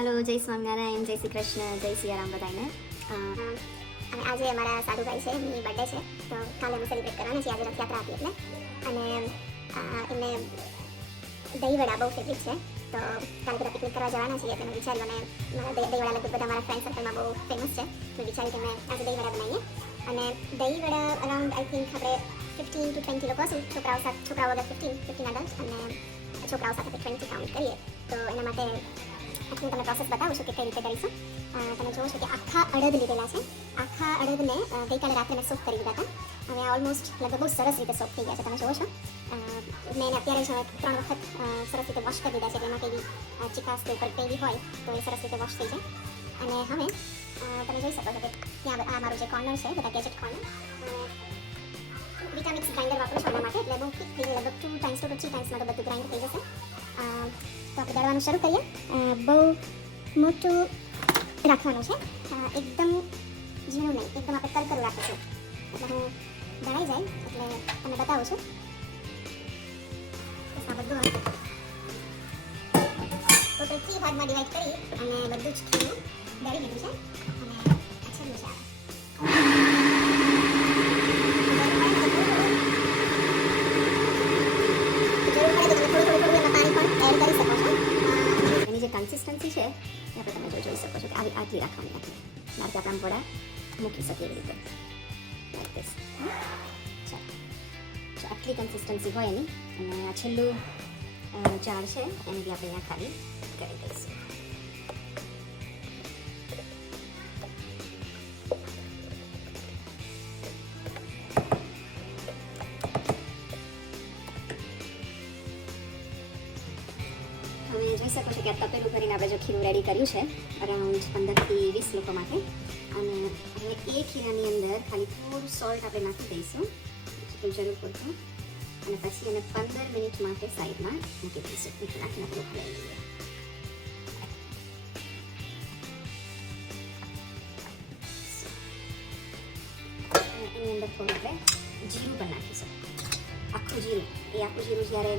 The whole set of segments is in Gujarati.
हेलो जय स्वामिनारायण, जय श्री कृष्ण, जय सियाराम बधाઈને। અને આજે અમારા સાધુભાઈ છે એમની બર્થડે છે તો કાલે અમે સેલિબ્રેટ કરવાના છીએ। આજે રથયાત્રા હતી એટલે અને એમને દહીંવડા બહુ ફેવરિટ છે તો કાલે બધા પિકનિક કરવા જવાના છીએ તો મેં વિચાર્યું અને દહીંવડા લગભગ બધા મારા ફ્રેન્ડ સર્કલમાં બહુ ફેમસ છે તો વિચાર્યું કે મેં આજે દહીંવડા બનાવીએ। અને દહીંવડા અરાઉન્ડ આઈ થિંક આપણે 15 to 20 લોકો છું, છોકરાઓ વગર 15 અડલ્ટ અને છોકરાઓ સાથે 20 કાઉન્ટ કરીએ તો એના માટે હું તમને પ્રોસેસ બતાવું છું કે કઈ રીતે કરીશું। તમે જોવો છો કે આખા અડદ લીધેલા છે। આખા અડદને ગઈકાલે રાત્રે મેં સોક કરી દીધા હતા। હવે ઓલમોસ્ટ લગભગ બહુ સરસ રીતે સોક થઈ ગયા છે, તમે જોવો છો। મેં અત્યારે જ 3 વખત સરસ રીતે વોશ કરી દીધા છે એટલે એમાં કંઈ બી ચિકાસ કે ઉપર કંઈ બી હોય તો એ સરસ રીતે વોશ થઈ જાય। અને હવે તમે જોઈ શકો છો કે ત્યાં આ મારું જે કોર્નર છે બધા ગેજેટ કોર્નર વિટામિક્સ ગ્રાઇન્ડર વાપરું છું એના માટે એટલે બહુ ક્વિક થઈ જાય, લગભગ 2 ટાઈમ્સ to 3 ટાઈમ્સમાં તો બધું ગ્રાઇન્ડ થઈ જશે। તો આપણે દળવાનું શરૂ કરીએ। બહુ મોટું રાખવાનું છે, એકદમ ઝીણું નહીં, એકદમ આપણે કરકરું રાખીશું એટલે હું દળાઈ જાય એટલે તમને બતાવું છું। આ બધું ટોટલ 3 ભાગમાં ડિવાઈડ કરી અને બધું જ ખીરું દળી લીધું છે અને આ છેલ્લું છે। એની જે કન્સિસ્ટન્સી છે એ આપણે તમે જોઈ શકો છો કે આવી આટલી રાખવાની હતી કારણ કે આપણે આમ વડા મૂકી શકીએ એવી રીતે લાઈક ધીસ। ચાલો આટલી કન્સિસ્ટન્સી હોય એની અને આ છેલ્લું જાળ છે એને બી આપણે અહીંયા ખાલી કરી દઈશું। તમે જોઈ શકો છો કે આ તપેલું ભરીને આપણે જો ખીરું રેડી કર્યું છે અરાઉન્ડ 15 થી 20 લોકો માટે। અને હવે એ ખીરાની અંદર ખાલી થોડું સોલ્ટ આપણે નાખી દઈશું જેટલું જરૂર પૂરતું અને પછી એને 15 મિનિટ માટે સાઈડમાં મૂકી દઈશું। મીઠું નાખીને આપણે ઉકળાવી લઈએ। એની અંદર થોડું આપણે જીરું પણ નાખીશું, આખું જીરું। એ આખું જીરું જ્યારે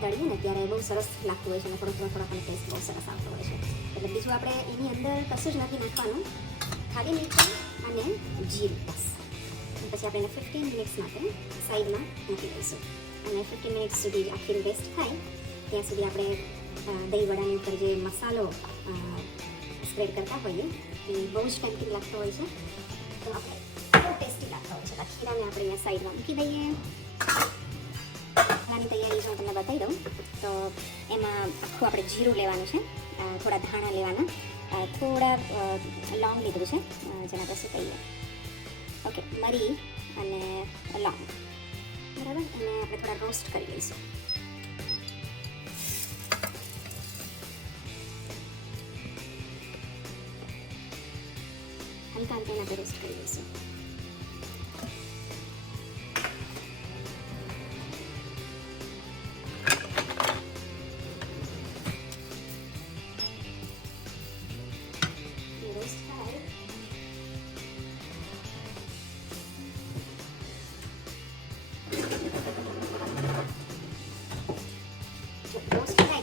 તળીએ ને ત્યારે બહુ સરસ લાગતું હોય છે અને થોડો પણ ટેસ્ટ બહુ સરસ આવતો હોય છે। એટલે બીજું આપણે એની અંદર કશું જ નથી નાખવાનું, ખાલી મીઠું અને જીરું બસ। પછી આપણે એને 15 મિનિટ્સ માટે સાઈડમાં મૂકી દઈશું અને 15 મિનિટ્સ સુધી આ ખીરું રેસ્ટ થાય ત્યાં સુધી આપણે દહીં વડાની ઉપર જે મસાલો સ્પ્રેડ કરતા હોઈએ એ બહુ જ ટેમ્પટિંગ લાગતો હોય છે તો આપણે બહુ ટેસ્ટી લાગતા હોય છે। આ ખીરાને આપણે અહીંયા સાઈડમાં મૂકી દઈએ। ખાવાની તૈયારી જો હું તમને બતાવી દઉં તો એમાં આખું આપણે જીરું લેવાનું છે, થોડા ધાણા લેવાના, થોડા લોંગ લીધું છે જેને આપણે શું કહીએ ઓકે મરી અને લોંગ, બરાબર। એને આપણે થોડા રોસ્ટ કરી લઈશું। હલકા હલકા એને આપણે રોસ્ટ કરી લઈશું।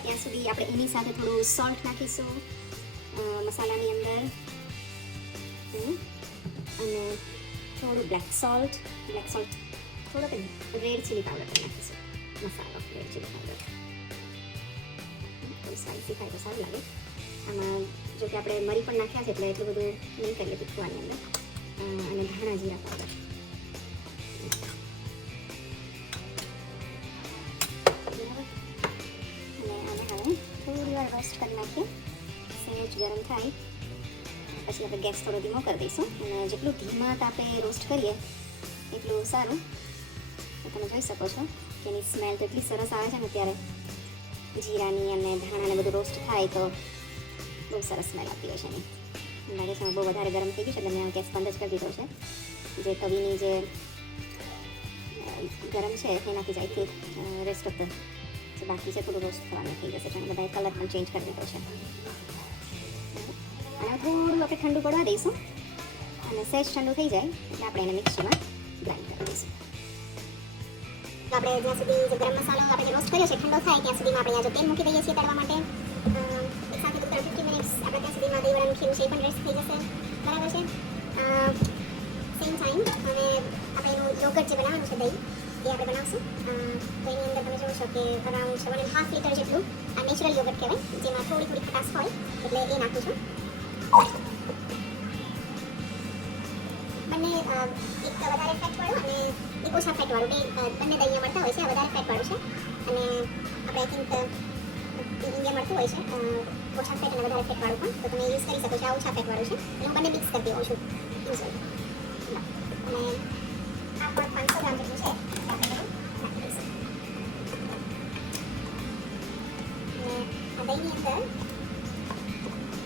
ત્યાં સુધી આપણે એની સાથે થોડું સોલ્ટ નાખીશું મસાલાની અંદર અને થોડું બ્લેક સોલ્ટ થોડો રેડ ચીલી પાવડર પણ નાખીશું। મસાલો રેડ ચીલી પાવડર થોડું સ્પાઈસી થાય તો સારું લાગે। આમાં જો કે આપણે મરી પણ નાખ્યા છે એટલે એટલું બધું નહીં કરીએ તીખુંની અંદર, અને ધાણા જીરા પાવડર થોડી વાર રોસ્ટ કરી નાખીએ। સહેજ ગરમ થાય પછી આપણે ગેસ થોડો ધીમો કરી દઈશું અને જેટલું ધીમા તાપે રોસ્ટ કરીએ એટલું સારું। તમે જોઈ શકો છો કે એની સ્મેલ તો એટલી સરસ આવે છે ને ત્યારે જીરાની અને ધાણાને બધું રોસ્ટ થાય તો બહુ સરસ સ્મેલ આવતી હોય છે એની। લાગે છે બહુ વધારે ગરમ થઈ ગયું છે એટલે મેં ગેસ બંધ જ કરી દીધો છે। જે તવીની જે ગરમ છે એનાથી જ I think rest of the જે બાકી છે થોડું રોસ્ટ થવાનું થઈ જશે અને બધાએ કલર પણ ચેન્જ કરી દીધો છે। અને થોડું આપણે ઠંડુ પડવા દઈશું અને સહેજ ઠંડુ થઈ જાય એટલે આપણે એને મિક્સરમાં ગ્રાઇન્ડ કરી દઈશું। આપણે જ્યાં સુધી જે ગરમ મસાલો આપણે રોસ્ટ કર્યો છે ઠંડો થાય ત્યાં સુધીમાં આપણે અહીંયા જો તેલ મૂકી દઈએ છીએ તળવા માટે। એક સાથે 15-15 લઈશું. તો એની અંદર તમે જોશો કે અરાઉન્ડ 1.5 લીટર જેટલું આ નેચરલ યોગર્ટ કહેવાય, જેમાં થોડી થોડી ખટાશ હોય, એટલે એ નાખું છું. બંને એક વધારે ફેટવાળું અને એક ઓછા ફેટવાળું, બંને દહીં મળતા હોય છે. આ વધારે ફેટવાળું છે અને આપણે આઈ થિંક ઇન્ડિયા મળતું હોય છે ઓછા ફેટ અને વધારે ફેટવાળું પણ, તો તમે યુઝ કરી શકો છો. આ ઓછા ફેટવાળું છે એટલે હું બંને મિક્સ કરી દઉં છું યુઝલી. અને આ પણ 500 ગ્રામ જેટલું છે આપણે નાખી દઈશું. અને આ દહીંની અંદર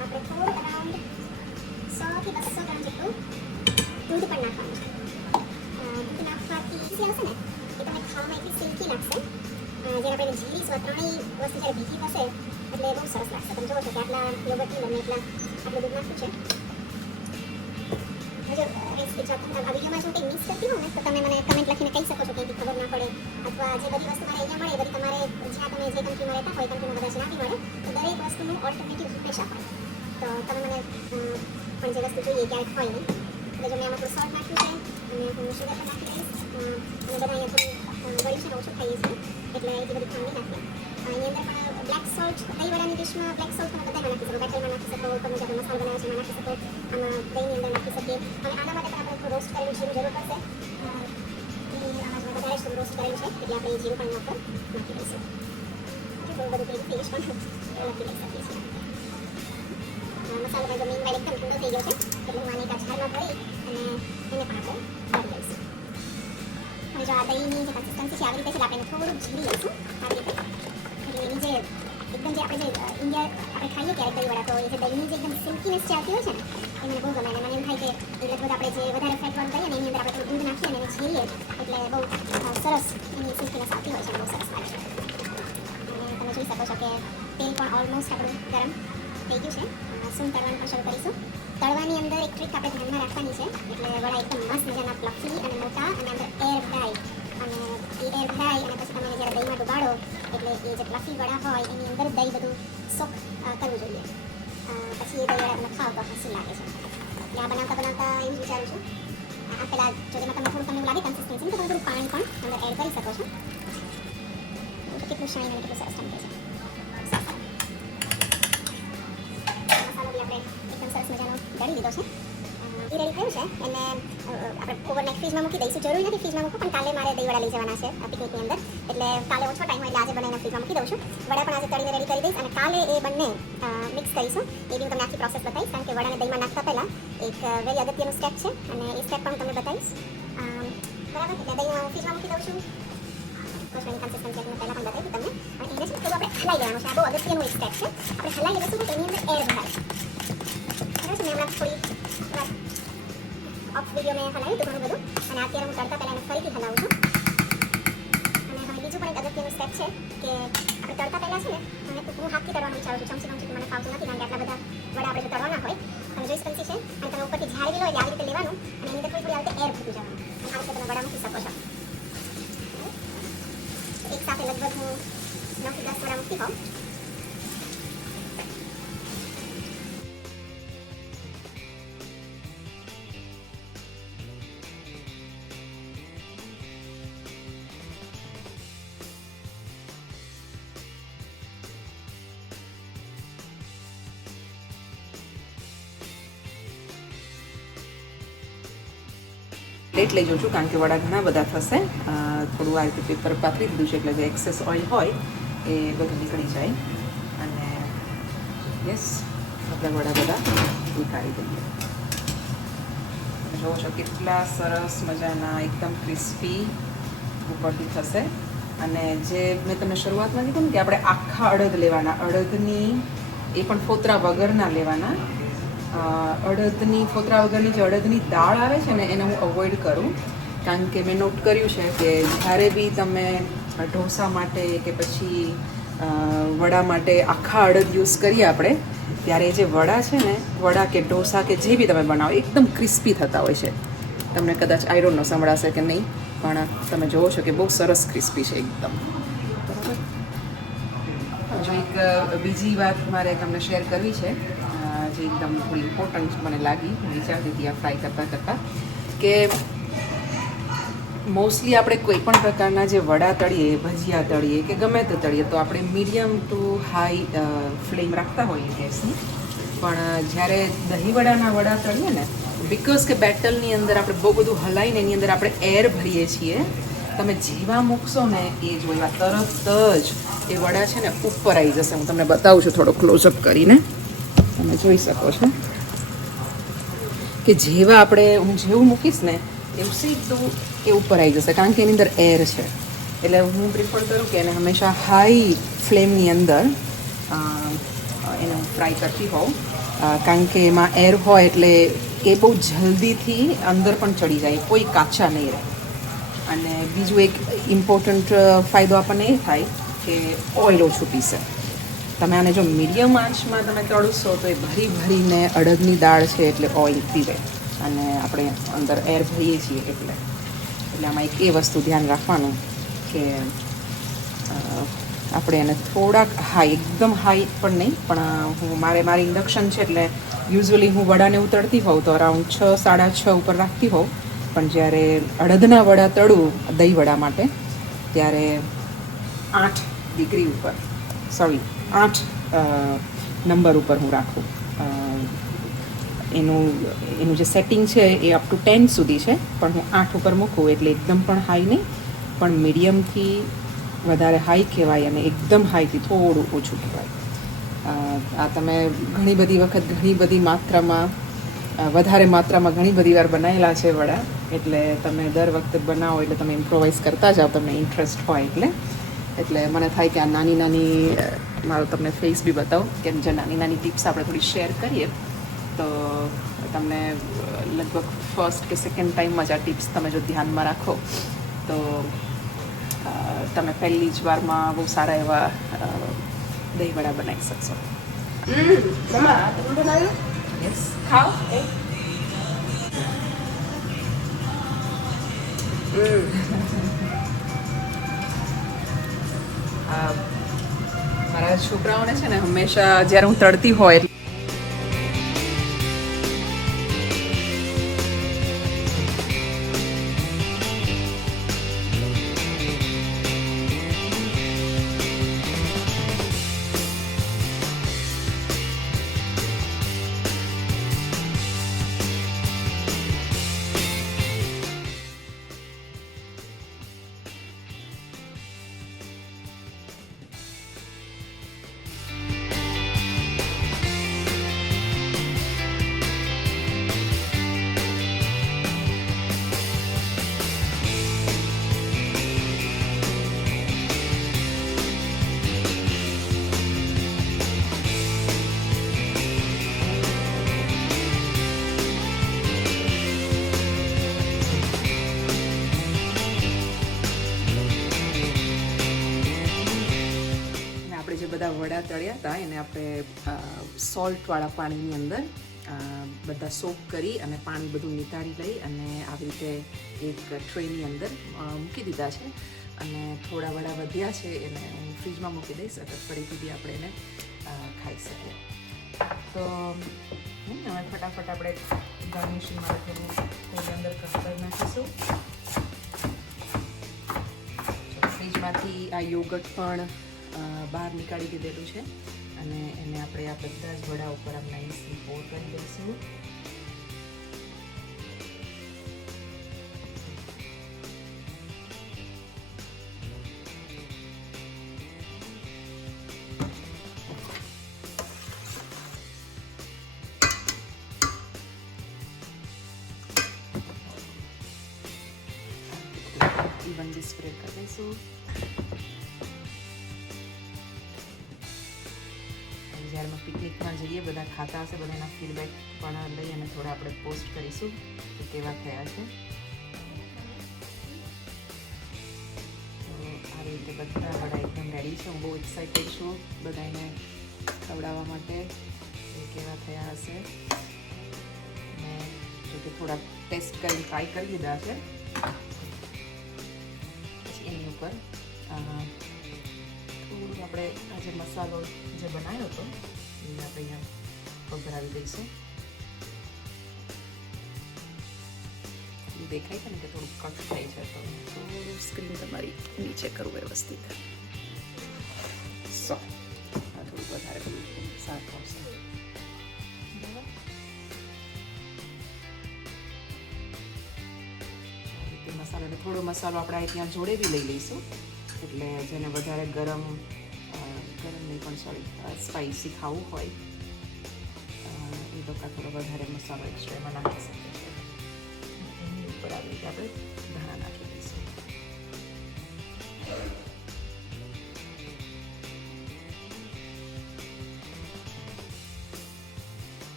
આપણે થોડું અરાઉન્ડ 100 થી 200 ગ્રામ જેટલું દૂધ પણ નાખવાનું છે. દૂધ નાખવાથી ઈઝી આવશે ને, એ તમે ખાવામાં એટલી સિલ્કી લાગશે. જ્યારે આપણે જીરી ત્રણેય વસ્તુ જ્યારે ભીજી થશે એટલે બહુ સરસ લાગશે. તમે જોવો છો કે આટલા યોગર્ટની અંદર આટલું દૂધ નાખ્યું છે. જો આ વિડીયોમાં જો કંઈ મિક્સ કરતી હોઉં ને તો તમે મને કમેન્ટ લખીને કહી શકો છો કે એથી ખબર ના પડે, અથવા જે બધી વસ્તુ મારે અહીંયા મળે એ બધી તમારે જ્યાં તમે જે કન્ટ્રીમાં રહેતા હોય કન્ટ્રીમાં કદાચ ના બી મળે, તો દરેક વસ્તુનું ઓલ્ટરનેટિવ હંમેશા હોય. તો તમે મને પણ જે વસ્તુ જોઈએ ક્યારેક હોય નહીં. એટલે જો મેં આમાં થોડું સોલ્ટ નાખ્યું છે અને હું શુગર પણ નાખી દઈશ. અને બધા અહીંયા થોડું ગળ્યું છે, ઓછું ખાઈએ છીએ એટલે એટલી બધી ખાંડ નહીં નાખીએ. એની અંદર પણ બ્લેક સોલ્ટ, દહીંવડાની ડિશમાં બ્લેક સોલ્ટ તમે બધામાં નાખી શકો. બેટરમાં નાખી શકો, તમે જે મસાલો બનાવ્યો છે એમાં નાખી શકો, આમાં દહીંની અંદર નાખી શકીએ. અને આના માટે પણ આપણે થોડું રોસ્ટ કરેલું જીરું જરૂર પડશે. આમાં વધારે જ રોસ્ટ કરેલું છે એટલે આપણે જીરું પણ ઉપર નાખી દઈશું. બહુ બધું ભેગું થઈ ગયું પણ લખી દઈ શકીએ છીએ. મસાલો પણ મેઇન વાઇલ એકદમ ઠંડો થઈ ગયો છે એટલે હું આને ઝારમાં ભરી અને એને પણ આપણે ભરી દઈશું. હવે જો આ દહીંની જે કન્સિસ્ટન્સી છે આવી રીતે છે, આપણે એને થોડુંક ઝીરી લઈશું આવી રીતે. એટલે એની જે એકદમ જે આપણે જે ઇન્ડિયા આપણે ખાઈએ ક્યારેક દહીંવડા, તો એ જે દહીંની જે એકદમ સિલ્કીનેસ જે આવતી હોય છે ને એ મને બહુ ગમે. અને મને એમ થાય કે એ લગભગ આપણે જે વધારે ફેટવાળું કરીએ ને એની અંદર આપણે થોડું દૂધ નાખીએ અને એને ઝીરીએ એટલે બહુ સરસ એની સિલ્કીનેસ આવતી હોય છે, બહુ સરસ લાગે છે. અને તમે જોઈ શકો છો કે તેલ પણ ઓલમોસ્ટ આપણું ગરમ થઈ ગયું છે. શું તળવાનું પણ શરૂ કરીશું. તળવાની અંદર એક ટ્રીક આપણે ધ્યાનમાં રાખવાની છે, એટલે વડા એકદમ મસ્ત મજાના ફ્લફી અને મોટા અને અંદર એર ભરાય. અને એ એર ભરાય અને પછી તમે જ્યારે દહીંમાં ડુબાડો એટલે એ જે ફ્લફી વડા હોય એની અંદર દહીં બધું સોક કરવું જોઈએ. પછી એ દહીં વડા તમે ખાઓ તો હસી લાગે છે. એટલે આ બનાવતા બનાવતા એવું જ વિચારું છું. આ પહેલાં જો તેમાં તમને થોડું તમને લાગે કન્સિસ્ટન્સી તો તમે થોડું પાણી પણ અંદર એડ કરી શકો છો. કેટલું શાઇન અને કેટલું સરસ ઠંડે છે. એકદમ સરસ મજાનો દળી લીધો છે. એ રેડી થયું છે એને આપણે ઓવરનાઇટ ફ્રીજમાં મૂકી દઈશું. જરૂરી નથી ફ્રીજમાં મૂકવું, પણ કાલે મારે દહીંવડા લઈ જવાના છે પિકનિકની અંદર, એટલે કાલે ઓછો ટાઈમ હોય એટલે આજે બનાવીને ફ્રીજમાં મૂકી દઉં છું. વડા પણ આજે તળીને રેડી કરી દઈશ અને કાલે એ બંને મિક્સ કરીશું. એ બી હું તમને આખી પ્રોસેસ બતાવીશ, કારણ કે વડાને દહીંમાં નાખતા પહેલાં એક વેરી અગત્યનું સ્ટેપ છે અને એ સ્ટેપ પણ હું તમને બતાવીશ. બરાબર, એટલે દહીં હું ફ્રીજમાં મૂકી દઉં છું. કોશવાની કન્સિસ્ટન્સી મેં પહેલાં પણ બતાવી તમને. અને એને છે થોડું આપણે હલાઈ લેવાનું છે. આ બહુ અગત્યનું એક સ્ટેપ છે. આપણે હલાઈ લઈશું તો એની અંદર એર ભરાય. બરાબર છે, મેં હમણાં થોડી ઓફ વિડીયો મેં હલાવ્યું હતું ઘણું બધું, અને અત્યારે હું તળતા પહેલાં એને ફરીથી હલાવું છું. અને હવે બીજું પણ એક અગત્યનું સ્ટેપ છે કે આપણે તળતા પહેલાં છે ને હું હાથથી તળવાનું વિચારું છું. ચમચી મને ફાવતું નથી, કારણ કે આટલા બધા વડા આપણે જો તળવાના હોય તમે જોઈ સ્પંસી છે અને તમે ઉપરથી ઝાડવી લો એટલે આવી રીતે લેવાનું અને એની અંદર થોડી આવી રીતે એર ભૂકી જવાનું અને આ રીતે તમે વડા મૂકી શકો છો. એક સાથે લગભગ હું 9 થી 10 વડા મૂકતી હોઉં. પ્લેટ લઈ જાઉં છું, કારણ કે વડા ઘણા બધા થશે. થોડું આ રીતે પેપર પાથરી દીધું છે એટલે જે એક્સેસ ઓઇલ હોય એ બધું નીકળી જાય. અને યસ, આપણે વડા બધા ઉતારી દઈએ. જોવો છો કેટલા સરસ મજાના એકદમ ક્રિસ્પી ઉપરથી થશે. અને જે મેં તમને શરૂઆતમાં કીધું ને કે આપણે આખા અડદ લેવાના, અડદની એ પણ ફોતરા વગરના લેવાના. અડદની ફોતરા વગરની જે અડદની દાળ આવે છે ને એને હું અવોઇડ કરું, કારણ કે મેં નોટ કર્યું છે કે જ્યારે બી તમે ઢોસા માટે કે પછી વડા માટે આખા અડદ યુઝ કરીએ આપણે, ત્યારે જે વડા છે ને, વડા કે ઢોસા કે જે બી તમે બનાવો એકદમ ક્રિસ્પી થતા હોય છે. તમને કદાચ આઈ ડોન્ટ નો સંભળાશે કે નહીં, પણ તમે જોવો છો કે બહુ સરસ ક્રિસ્પી છે એકદમ. બરાબર. જો એક બીજી વાત મારે તમને શેર કરવી છે, જે એકદમ થોડી ઇમ્પોર્ટન્ટ મને લાગી. હું વિચારતી હતી આ ફ્રાય કરતાં કે મોસ્ટલી આપણે કોઈ પણ પ્રકારના જે વડા તળીએ, ભજીયા તળીએ કે ગમે તે તળીએ તો આપણે મીડિયમ ટુ હાઈ ફ્લેમ રાખતા હોઈએ ગેસની. પણ જ્યારે દહીંવડાના વડા તળીએ ને, બિકોઝ કે બેટલની અંદર આપણે બહુ બધું હલાવીને એની અંદર આપણે એર ભરીએ છીએ, તમે જેવા મૂકશો ને એ જ એવા તરત જ એ વડા છે ને ઉપર આવી જશે. હું તમને બતાવું છું થોડો ક્લોઝઅપ કરીને, તમે જોઈ શકો છો કે જેવા આપણે હું જેવું મૂકીશ ને એવું સીધું એ ઉપર આવી જશે, કારણ કે એની અંદર એર છે. એટલે હું પ્રિફર કરું કે એને હંમેશા હાઈ ફ્લેમની અંદર એને હું ફ્રાય કરતી હોઉં, કારણ કે એમાં એર હોય એટલે એ બહુ જલ્દીથી અંદર પણ ચડી જાય, કોઈ કાચા નહીં રહે. અને બીજું એક ઇમ્પોર્ટન્ટ ફાયદો આપણને એ થાય કે ઓઇલ ઓછું પીશે. તમે આને જો મીડિયમ આંચમાં તમે તળશો તો એ ભરીને અડદની દાળ છે એટલે ઓઇલ પીવે, અને આપણે અંદર એર ભરીએ છીએ એટલે આમાં એક એ વસ્તુ ધ્યાન રાખવાનું કે આપણે એને થોડાક હાઈ, એકદમ હાઈ પણ નહીં, પણ મારી ઇન્ડક્શન છે એટલે યુઝ્યુઅલી હું વડાને ઉતરતી હોઉં તો અરાઉન્ડ 6, 6:30 ઉપર રાખતી હોઉં. પણ જ્યારે અડદના વડા તળું દહીં વડા માટે ત્યારે 8 ડિગ્રી ઉપર, 8 નંબર ઉપર હું રાખું. એનું જે સેટિંગ છે એ અપ ટુ 10 સુધી છે, પણ હું 8 ઉપર મૂકું એટલે એકદમ પણ હાઈ નહીં, પણ મીડિયમથી વધારે હાઈ કહેવાય અને એકદમ હાઈથી થોડું ઓછું કહેવાય. આ તમે ઘણી બધી વખત ઘણી બધી માત્રામાં, વધારે માત્રામાં ઘણી બધી વાર બનાવેલા છે વડા, એટલે તમે દર વખતે બનાવો એટલે તમે ઇમ્પ્રોવાઇઝ કરતા જાઓ, તમને ઇન્ટરેસ્ટ હોય એટલે મને થાય કે આ નાની મારો તમને ફેસ બી બતાવો, કેમ જે નાની ટિપ્સ આપણે થોડી શેર કરીએ તો તમને લગભગ ફર્સ્ટ કે સેકન્ડ ટાઈમમાં જ આ ટિપ્સ તમે જો ધ્યાનમાં રાખો તો તમે પહેલી જ વારમાં બહુ સારા એવા દહીં વડા બનાવી શકશો. યસ, ખાઓ. મારા છોકરાઓને છે ને હંમેશા જ્યારે હું તળતી હોય બધા વડા તળ્યા હતા એને આપણે સોલ્ટવાળા પાણીની અંદર બધા સોક કરી અને પાણી બધું નિતારી લઈ અને આવી રીતે એક ટ્રેની અંદર મૂકી દીધા છે. અને થોડા વડા વધ્યા છે એને હું ફ્રીજમાં મૂકી દઈશ, ફરીથી બી આપણે એને ખાઈ શકીએ. તો હવે ફટાફટ આપણે ગાર્નિશિંગ માટે થોડું અંદર કસ્ટર્ડ નાખીશું. ફ્રીજમાંથી આ યોગર્ટ પણ બહાર નીકાળી દીધેલું છે અને એને આપણે આ બધા જ વડા ઉપર આમ નાઈસલી પોર કરી દઈશું. ઇવનલી સ્પ્રેડ કરી દઈશું. જ્યારે અમે પિકનિકમાં જઈએ બધા ખાતા હશે, બધા એના ફીડબેક પણ લઈ અને થોડા આપણે પોસ્ટ કરીશું કે કેવા થયા છે. તો આ રીતે બધા વડા એકદમ રેડી છે. હું બહુ એક્સાઇટેડ છું બધાને ખવડાવવા માટે એ કેવા થયા હશે. અને જોકે થોડા ટેસ્ટ કરી ટ્રાય કરી લીધા છે. પછી એની ઉપર થોડું આપણે આ જે મસાલો જે બનાવ્યો હતો એ આપણે અહીંયા ભભરાવી દઈશું. દેખાય છે ને કે થોડું કટ થાય છે, તો થોડું સ્ક્રીન તમારી નીચે કરવું વ્યવસ્થિત. સો આ થોડું વધારે સાફ આવશે. મસાલો થોડો મસાલો આપણે અહીં ત્યાં જોડે બી લઈ લઈશું, એટલે જેને વધારે ગરમ નહીં પણ સોરી સ્પાઇસી ખાવું હોય એ લોકો થોડો વધારે મસાલો એક્સ્ટ્રા એમાં નાખી શકે છે. એની ઉપર આવી રીતે આપણે ધાણા નાખી દઈશું.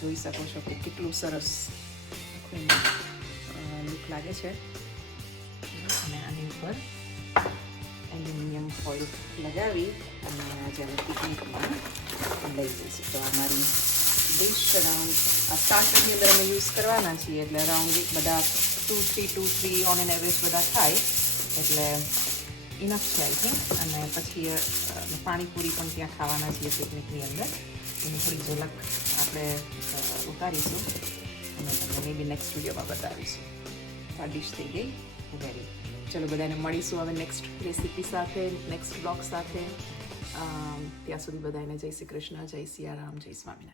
જોઈ શકો છો કે કેટલું સરસ લુક લાગે છે. અને આની ઉપર એલ્યુમિનિયમ ફોઇલ લગાવી અને આજે અમે પિકનિકમાં લઈ જઈશું. તો આ મારી ડિશ અરાઉન્ડ આ સ્ટાર્ટરની અંદર અમે યુઝ કરવાના છીએ, એટલે અરાઉન્ડ બધા 2-3 ઓન એન એવરેજ બધા થાય એટલે ઇનફ છે આઈ થિંક. અને પછી પાણીપુરી પણ ત્યાં ખાવાના છીએ પિકનિકની અંદર, એની થોડી ઝલક આપણે ઉતારીશું અને તમને મે બી નેક્સ્ટ વિડીયોમાં બતાવીશું. આ ડિશ થઈ ગઈ રેડી. ચલો બધાને મળીશું હવે નેક્સ્ટ રેસીપી સાથે, નેક્સ્ટ બ્લોગ સાથે. ત્યાં સુધી બધાને જય શ્રી કૃષ્ણ, જય સિયારામ, જય સ્વામિનારાયણ.